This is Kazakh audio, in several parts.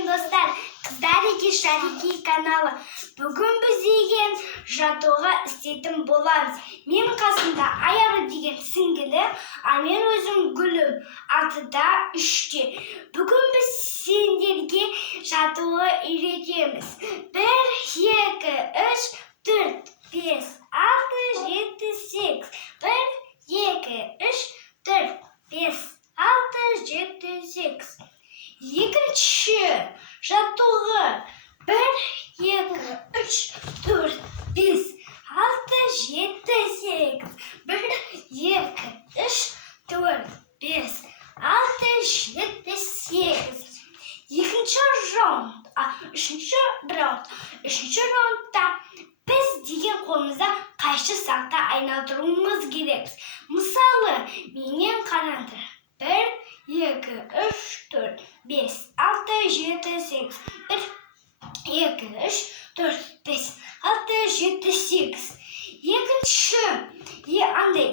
деген достар, Қыздар Шарики каналы. Бүгін біз деген жатуға істейтін боламыз. Мен қасында Аяр деген сіңгілі, мен өзім Гүлім, атыда 3-те. Бүгін біз сендерге жатуға үйретеміз. 1, 2, 3, 4, 5, 6, 7, 8. 1, 2, 3, 4, 5, 6, 7, 8. Екінші жаттығу. 1, 2, 3, 4, 5, 6, 7, 8. 1, 2, 3, 4, 5, 6, 7, 8. Екінші раунд. Үшінші раундта біз деген қолымызда қайшы сақта айналдыруымыз керек. Мысалы, менен қараңдар. 1, 2, 3, 4, 5, 6, 7, 8. 1, 2, 3, 4, 5, 6, 7, 8.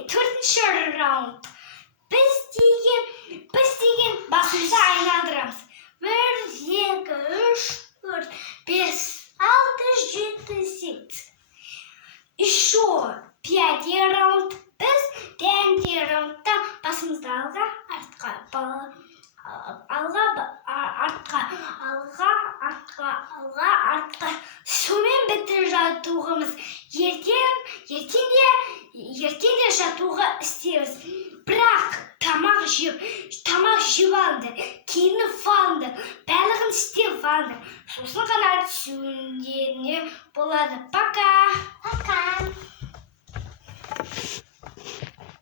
Төртінші раунд. Біз деген басымызды айналдырамыз. 1, 2, 3, 4, 5, 6, 7, 8. Еще 5 раунд. Біз 5 раундта басымызды алға, артқа